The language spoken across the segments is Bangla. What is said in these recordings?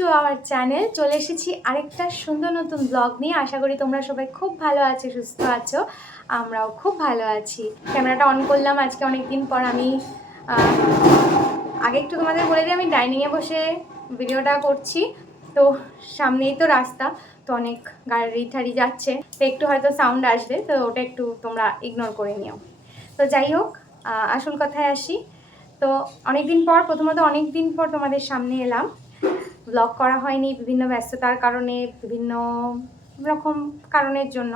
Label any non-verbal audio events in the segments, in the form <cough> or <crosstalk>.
টু আওয়ার চ্যানেল চলে এসেছি আরেকটা সুন্দর নতুন ব্লগ নিয়ে। আশা করি তোমরা সবাই খুব ভালো আছো, সুস্থ আছো। আমরাও খুব ভালো আছি। ক্যামেরাটা অন করলাম আজকে অনেক দিন পর আমি আগে একটু তোমাদের বলে দিই, আমি ডাইনিংয়ে বসে ভিডিওটা করছি। তো সামনেই তো রাস্তা, তো অনেক গাড়ি ঠাড়ি যাচ্ছে। তো একটু হয়তো সাউন্ড আসবে, তো ওটা একটু তোমরা ইগনোর করে নিও। তো যাই হোক আসল কথায় আসি। তো অনেক দিন পর, প্রথমত অনেক দিন পর তোমাদের সামনে এলাম। ব্লগ করা হয়নি বিভিন্ন ব্যস্ততার কারণে, বিভিন্ন রকম কারণের জন্য।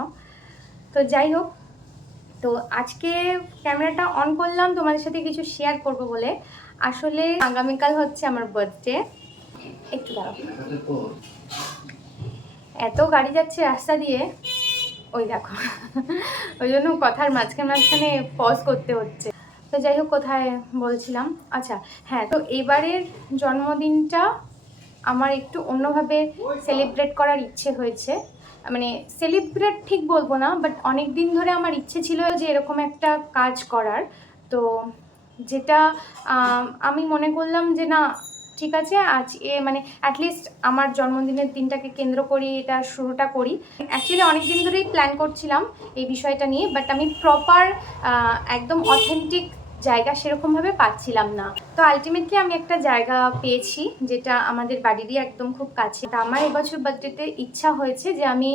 তো যাই হোক, তো আজকে ক্যামেরাটা অন করলাম, তোমাদের সাথে কিছু শেয়ার করব বলে। আসলে আগামীকাল হচ্ছে আমার বার্থডে একটু দাঁড়াও। এত গাড়ি যাচ্ছে রাস্তা দিয়ে। ওই দেখো। ওই জন্য কথার মাঝখানে মাঝখানে পজ করতে হচ্ছে। তো যাই হোক, কোথায় বলছিলাম? আচ্ছা হ্যাঁ তো এবারের জন্মদিনটা আমার একটু অন্যভাবে সেলিব্রেট করার ইচ্ছে হয়েছে। মানে সেলিব্রেট ঠিক বলব না বাট অনেক দিন ধরে আমার ইচ্ছে ছিল যে এরকম একটা কাজ করার। তো যেটা আমি মনে করলাম যে না, ঠিক আছে, আজ এ মানে অ্যাটলিস্ট আমার জন্মদিনের দিনটাকে কেন্দ্র করি, এটা শুরুটা করি। অ্যাকচুয়ালি অনেক দিন ধরেই প্ল্যান করছিলাম এই বিষয়টা নিয়ে বাট আমি প্রপার একদম অথেন্টিক জায়গা সেরকমভাবে পাচ্ছিলাম না। তো আলটিমেটলি আমি একটা জায়গা পেয়েছি যেটা আমাদের বাড়িরই একদম খুব কাছে। তা আমার এবছর বার্থডেতে ইচ্ছা হয়েছে যে আমি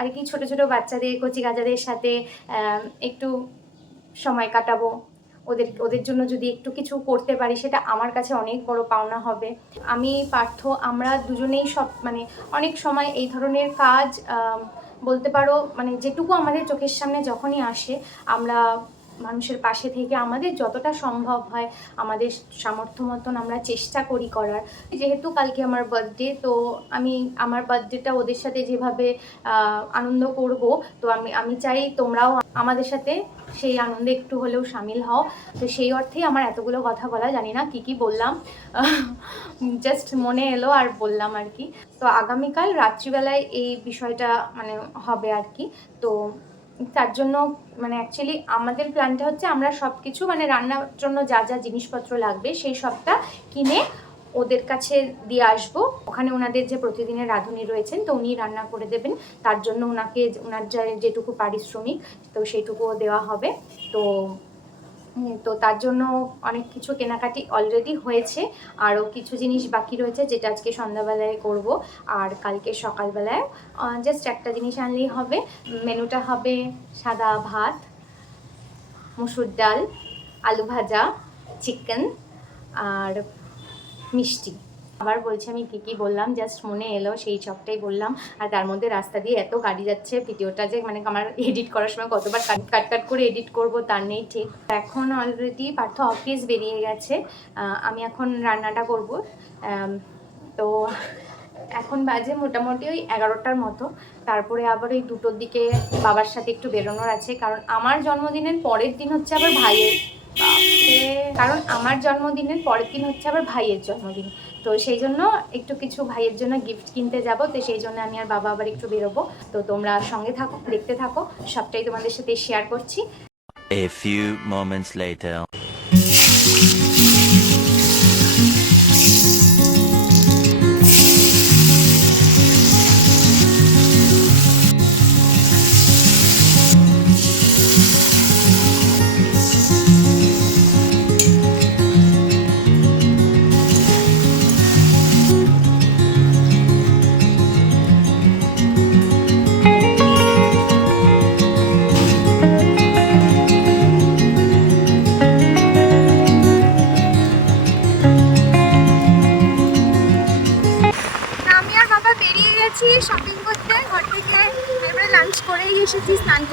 আর কি ছোটো ছোটো বাচ্চাদের কচি গাজাদের সাথে একটু সময় কাটাবো। ওদের ওদের জন্য যদি একটু কিছু করতে পারি, সেটা আমার কাছে অনেক বড় পাওনা হবে। আমি পার্থ, আমরা দুজনেই সব মানে অনেক সময় এই ধরনের কাজ বলতে পারো মানে যেটুকু আমাদের চোখের সামনে যখনই আসে, আমরা মানুষের পাশে থেকে আমাদের যতটা সম্ভব হয়, আমাদের সামর্থ্য মতন আমরা চেষ্টা করি করার। যেহেতু কালকে আমার বার্থডে তো আমি আমার বার্থডেটা ওদের সাথে যেভাবে আনন্দ করব, তো আমি আমি চাই তোমরাও আমাদের সাথে সেই আনন্দে একটু হলেও সামিল হও। তো সেই অর্থেই আমার এতগুলো কথা বলা, জানি না কি কি বললাম। <laughs> জাস্ট মনে এলো আর বললাম আর কি। তো আগামীকাল রাত্রিবেলায় এই বিষয়টা মানে হবে আর কি। তো তার জন্য মানে অ্যাকচুয়ালি আমাদের প্ল্যানটা হচ্ছে আমরা সব কিছু মানে রান্নার জন্য যা যা জিনিসপত্র লাগবে, সেই সবটা কিনে ওদের কাছে দিয়ে আসব। ওখানে ওনাদের যে প্রতিদিনের রাঁধুনি রয়েছেন, তো উনি রান্না করে দেবেন। তার জন্য ওনাকে ওনার যেটুকু পারিশ্রমিক, তো সেটুকুও দেওয়া হবে। তো তো তার জন্য অনেক কিছু কেনাকাটি অলরেডি হয়েছে। আরও কিছু জিনিস বাকি রয়েছে যেটা আজকে সন্ধ্যাবেলায় করব। আর কালকে সকালবেলায় জাস্ট একটা জিনিস আনলেই হবে। মেনুটা হবে সাদা ভাত, মুসুর ডাল, আলু ভাজা, চিকেন আর মিষ্টি। আবার বলছি আমি কী কী বললাম জাস্ট মনে এলো সেই সবটাই বললাম। আর তার মধ্যে রাস্তা দিয়ে এত গাড়ি যাচ্ছে, ভিডিওটা যে মানে আমার এডিট করার সময় কতবার কাট কাট কাট করে এডিট করব তার নেই ঠিক। এখন অলরেডি পার্থ অফিস বেরিয়ে গেছে। আমি এখন রান্নাটা করব। তো এখন বাজে মোটামুটি ওই এগারোটার মতো। তারপরে আবার ওই দুটোর দিকে বাবার সাথে একটু বেরোনোর আছে, কারণ আমার জন্মদিনের পরের দিন হচ্ছে আবার ভাইয়ের। কারণ আমার জন্মদিনের পরের দিন হচ্ছে আবার ভাইয়ের জন্মদিন। তো সেই জন্য একটু কিছু ভাইয়ের জন্য গিফট কিনতে যাব। তো সেই জন্য আমি আর বাবা আবার একটু বেরোবো। তো তোমরা সঙ্গে থাকো, দেখতে থাকো। সবটাই তোমাদের সাথে শেয়ার করছি। A few moments later.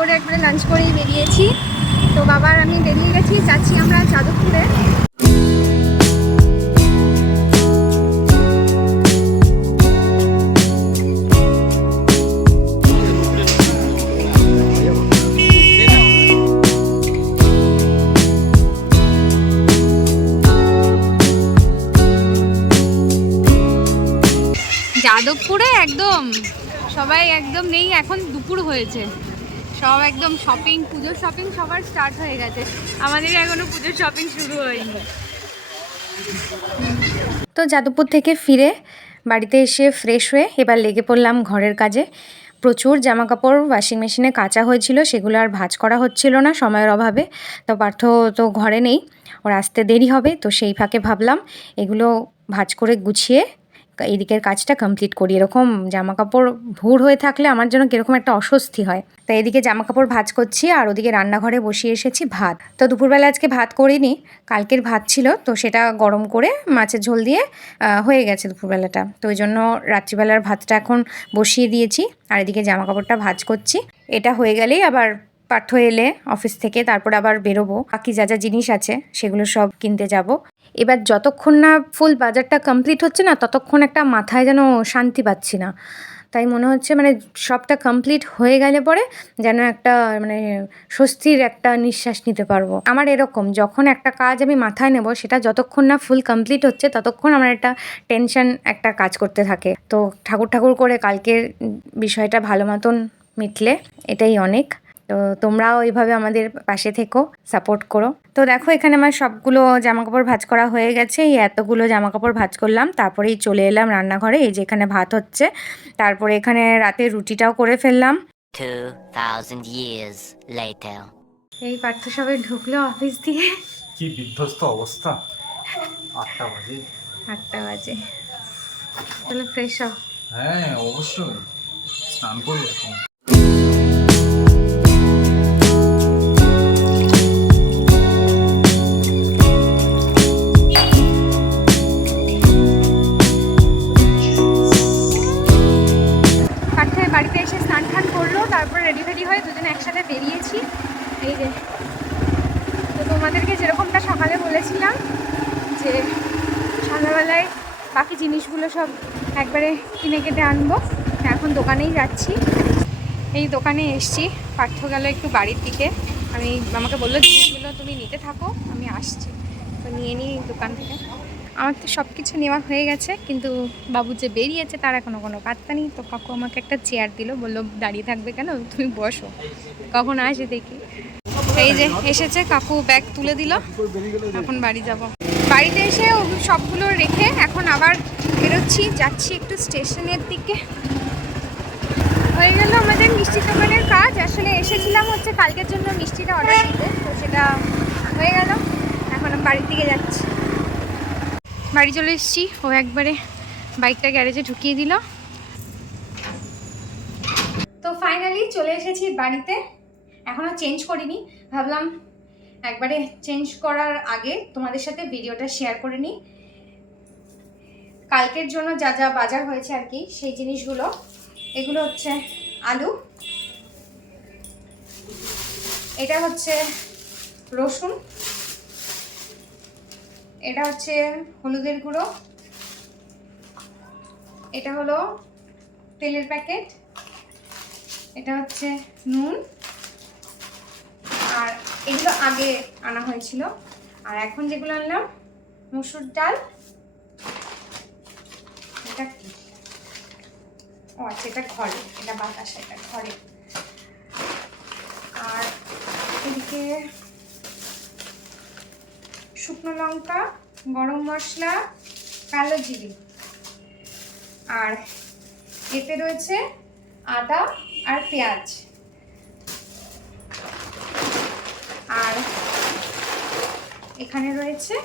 করে একবারে লাঞ্চ করেই বেরিয়েছি। তো বাবার আমি বেরিয়ে গেছি, যাচ্ছি আমরা যাদবপুরে। যাদবপুরে একদম, সবাই একদম নেই, এখন দুপুর হয়েছে। সব একদম শপিং পুজোর শপিং সবার স্টার্ট হয়ে গেছে। আমাদের এখনও পুজোর শপিং শুরু হয়নি। তো যাদবপুর থেকে ফিরে বাড়িতে এসে ফ্রেশ হয়ে এবার লেগে পড়লাম ঘরের কাজে। প্রচুর জামা কাপড় ওয়াশিং মেশিনে কাচা হয়েছিল, সেগুলো আর ভাঁজ করা হচ্ছিল না সময়ের অভাবে। তো পার্থ তো ঘরে নেই, ওর আসতে দেরি হবে, তো সেই ফাঁকে ভাবলাম এগুলো ভাঁজ করে গুছিয়ে এদিকের কাজটা কমপ্লিট করি। এরকম জামা কাপড় ভুর হয়ে থাকলে আমার জন্য কীরকম একটা অস্বস্তি হয়। তাই এদিকে জামা কাপড় ভাজ করছি আর ওদিকে রান্নাঘরে বসিয়ে এসেছি ভাত। তো দুপুরবেলা আজকে ভাত করিনি, কালকের ভাত ছিল, তো সেটা গরম করে মাছের ঝোল দিয়ে হয়ে গেছে দুপুরবেলাটা। তো ওই জন্য রাত্রিবেলার ভাতটা এখন বসিয়ে দিয়েছি আর এদিকে জামা কাপড়টা ভাজ করছি। এটা হয়ে গেলেই আবার পার্থ এলে, অফিস থেকে তারপর আবার বেরোবো। বাকি যা যা জিনিস আছে, সেগুলো সব কিনতে যাব। এবার যতক্ষণ না ফুল বাজারটা কমপ্লিট হচ্ছে না, ততক্ষণ একটা মাথায় যেন শান্তি পাচ্ছি না। তাই মনে হচ্ছে মানে সবটা কমপ্লিট হয়ে গেলে পরে যেন একটা মানে স্বস্তির একটা নিঃশ্বাস নিতে পারব। আমার এরকম, যখন একটা কাজ আমি মাথায় নেব, সেটা যতক্ষণ না ফুল কমপ্লিট হচ্ছে, ততক্ষণ আমার একটা টেনশন একটা কাজ করতে থাকে। তো ঠাকুর ঠাকুর করে কালকের বিষয়টা ভালো মতন মিটলে এটাই অনেক। তো তোমরাও এইভাবে আমাদের পাশে থেকো সাপোর্ট করো। তো দেখো এখানে আমার সবগুলো জামা কাপড় ভাঁজ করা হয়ে গেছে। এই এতগুলো জামা কাপড় ভাঁজ করলাম তারপরেই চলে এলাম রান্নাঘরে। এই যে এখানে ভাত হচ্ছে তারপরে এখানে রাতে রুটিটাও করে ফেললাম। 2,000 years later. এই পার্থ সবাই ঢুকলো অফিস দিয়ে। কি বিধ্বস্ত অবস্থা। আটটা বাজে। আটটা বাজে। চলো ফ্রেশ হ্যাঁ অবশ্যই। স্নান করব একবারে কিনে কেটে আনব। এখন দোকানেই যাচ্ছি। এই দোকানে এসছি। পার্থ গেল একটু বাড়ির দিকে। আমি, আমাকে বলল, জিনিসগুলো তুমি নিতে থাকো, আমি আসছি। তো নিয়ে নিই দোকান থেকে। আমার তো সব কিছু নেওয়া হয়ে গেছে, কিন্তু বাবু যে বেরিয়েছে তার এখনও কোনো পাত্তা নেই। তো কাকু আমাকে একটা চেয়ার দিল, বলল, দাঁড়িয়ে থাকবে কেন? তুমি বসো। কখন আসে দেখি। এই যে এসেছে, কাকু ব্যাগ তুলে দিল। এখন বাড়ি যাব। বাড়িতে এসে সবগুলো রেখে এখন আবার বেরোচ্ছি, যাচ্ছি একটু স্টেশনের দিকে। হয়ে গেল আমাদের মিষ্টি দোকানের কাজ। আসলে এসেছিলাম হচ্ছে, কালকের জন্য মিষ্টিটা অর্ডার দিতে তো সেটা হয়ে গেল। এখন আমি বাড়ির দিকে যাচ্ছি। বাড়ি চলে এসেছি। ও একবারে বাইকটা গ্যারেজে ঢুকিয়ে দিল। তো ফাইনালি চলে এসেছি বাড়িতে। এখনও চেঞ্জ করিনি। ভাবলাম একবারে চেঞ্জ করার আগে তোমাদের সাথে ভিডিওটা শেয়ার করে নিই। কালকের জন্য যা যা বাজার হয়েছে আর কি, সেই জিনিসগুলো। এগুলো হচ্ছে আলু। এটা হচ্ছে রসুন। এটা হচ্ছে হলুদের গুঁড়ো। এটা হলো তেলের প্যাকেট। এটা হচ্ছে নুন। আর এগুলো আগে আনা হয়েছিল। আর এখন যেগুলো আনলাম, মসুর ডাল, এটা কি? ও আচ্ছা এটা ঘরে, এটা বাতাসা, এটা ঘরে। আর এদিকে শুকনো লঙ্কা, গরম মশলা, কালো জিরে। আর এতে রয়েছে আদা আর পেঁয়াজ। আর এখানে রয়েছে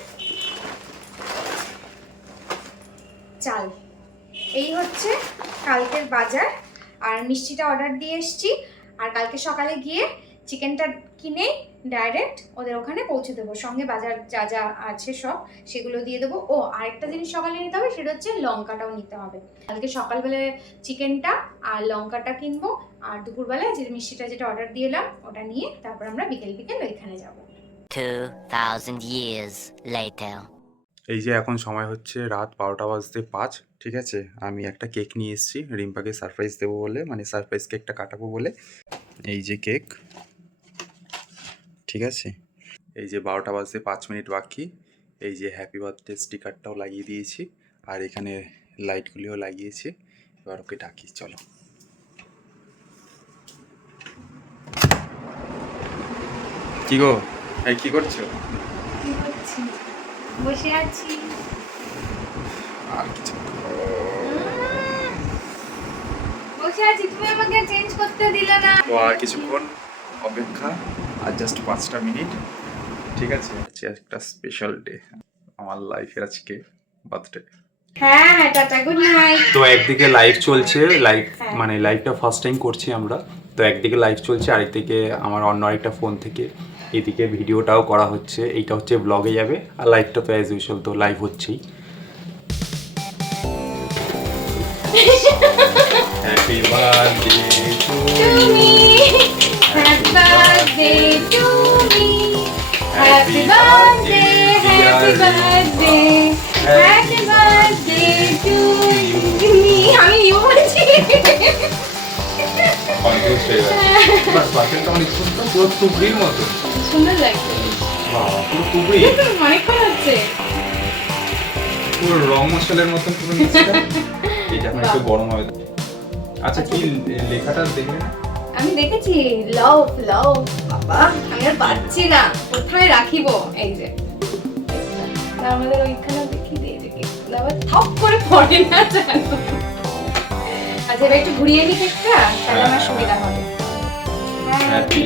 চাল। এই হচ্ছে কালকের বাজার। আর মিষ্টিটা অর্ডার দিয়ে এসছি। আর কালকে সকালে গিয়ে চিকেনটা কিনে ডাইরেক্ট ওদের ওখানে পৌঁছে দেবো। সঙ্গে বাজার যা যা আছে সব সেগুলো দিয়ে দেবো। ও আরেকটা জিনিস সকালে নিতে হবে সেটা হচ্ছে লঙ্কাটাও নিতে হবে। কালকে সকালবেলায় চিকেনটা আর লঙ্কাটা কিনবো আর দুপুরবেলায় যে মিষ্টিটা যেটা অর্ডার দিয়ে এলাম ওটা নিয়ে তারপর আমরা বিকেল বিকেল ওইখানে যাব। 2,000 years later. এই যে এখন সময় হচ্ছে রাত বারোটা বাজতে পাঁচ ঠিক আছে? আমি একটা কেক নিয়ে এসেছি রিম্পাকে সারপ্রাইজ দেবো বলে মানে সারপ্রাইজ কেকটা কাটাবো বলে। এই যে কেক ঠিক আছে? এই যে বারোটা বাজতে পাঁচ মিনিট বাকি এই যে হ্যাপি বার্থডে স্টিকারটাও লাগিয়ে দিয়েছি আর এখানে লাইটগুলিও লাগিয়েছি এবার ওকে ডাকি চলো। কি গো? এই কি করছ? বসে আছি। আর কিছু বসে আছি তুমি আমাকে চেঞ্জ করতে দিলে না। তো আর কিছুক্ষণ অপেক্ষা। আর জাস্ট পাঁচটা মিনিট ঠিক আছে। আজকে একটা স্পেশাল ডে আমার লাইফের আজকে বার্থডে হ্যাঁ হ্যাঁ টাটা গুড নাইট তো একদিকে লাইভ চলছে লাইভ মানে লাইভটা ফার্স্ট টাইম করছি আমরা। তো একদিকে লাইভ চলছে আরেকদিকে আমার অন্য আরেকটা ফোন থেকে। এদিকে ভিডিওটাও করা হচ্ছে। এইটা হচ্ছে ব্লগে যাবে। আর লাইভটা তো অ্যাজ ইউজুয়াল তো লাইভ হচ্ছেই। Happy birthday to happy birthday to me happy birthday happy birthday happy birthday to me আমি ইউ বলছি। কনফিউজ হয়ে গেছে বাট অনেক সুন্দর পুরো তুবড়ির মতো। সুন্দর লাগছে। বাবা পুরো অনেকক্ষণ হচ্ছে পুরো রং মশলার মতন পুরো নিচটা। এটা এখন একটু গরম হবে। আচ্ছা কি লেখাটা দেখলে আমি দেখেছি লাভ লাভ বাবা আমি আর পাচ্ছি না কোথায় রাখিব? এই যে। আমাদের ওইখানে দেখি দিয়ে দেখি। আবার থপ করে পড়ে না জানো আচ্ছা এবার একটু ঘুরিয়ে নিই কেকটা তাহলে আমার সুবিধা হবে। হ্যাপি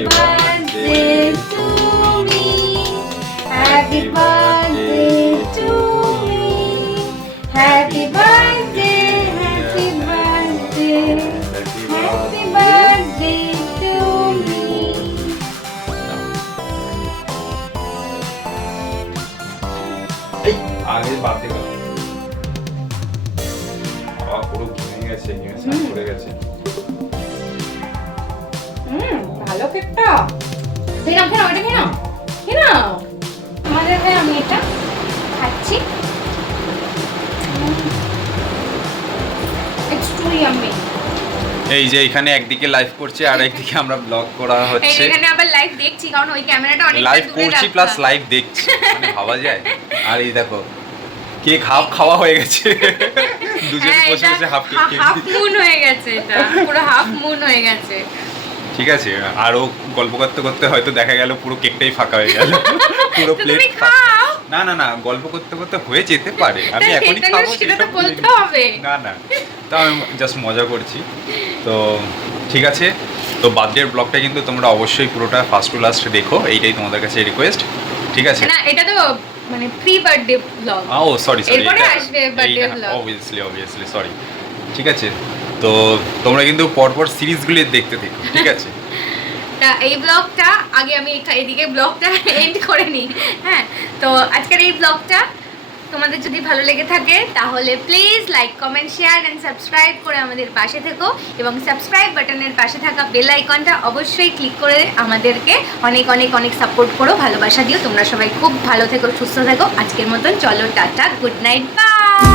বাবা পুরো ঘেমে গেছে স্নান করে গেছে হুম ভালো কেকটা খেয়ে নাও এটা খেয়ে নাও খেয়ে নাও তোমাদের আমি এটা খাচ্ছি ইটস টু ইয়াম্মি এই যে এখানে একদিকে লাইভ করছে আর একদিকে আমরা ব্লগ করা হচ্ছে। এখানে আবার লাইভ দেখছি কারণ ওই ক্যামেরাটা অনেক লাইভ করছি প্লাস লাইভ দেখছি। মানে ভাবা যায়। আর এই দেখো কেক হাফ খাওয়া হয়ে গেছে। <laughs> দুজনে হ্যাঁ, বসে বসে হাফ কেক হাফ মুন হয়ে গেছে এটা পুরো হাফ মুন হয়ে গেছে। ঠিক আছে আরও গল্প করতে করতে হয়তো দেখা গেল পুরো কেকটাই ফাঁকা হয়ে গেল। পুরো প্লেট না না না গল্প করতে করতে হয়ে যেতে পারে। আমি এখনই খাব সেটা তো বলতে হবে। না না তো আমি জাস্ট মজা করছি। তো ঠিক আছে তো বার্থডের ব্লগটা কিন্তু তোমরা অবশ্যই পুরোটা ফার্স্ট টু লাস্ট দেখো এইটাই তোমাদের কাছে রিকোয়েস্ট ঠিক আছে। না এটা তো মানে প্রি বার্থডে ব্লগ ও সরি সরি এরপরে আসবে birthday blog obviously obviously sorry ঠিক আছে তো তোমরা কিন্তু পরপর সিরিজগুলি দেখতে থেকো ঠিক আছে? <laughs> তা এই ব্লগটা আগে আমি এদিকে ব্লগটা এন্ড <laughs> করে নিই হ্যাঁ? তো আজকের এই ব্লগটা তোমাদের যদি ভালো লেগে থাকে, তাহলে please like comment share and subscribe করে আমাদের পাশে থেকো এবং সাবস্ক্রাইব বাটনের পাশে থাকা বেল আইকনটা অবশ্যই ক্লিক করে আমাদেরকে অনেক অনেক অনেক সাপোর্ট করো। ভালোবাসা দিও। তোমরা সবাই খুব ভালো থেকো, সুস্থ থেকো। আজকের মতন চলো, টাটা গুড নাইট বাই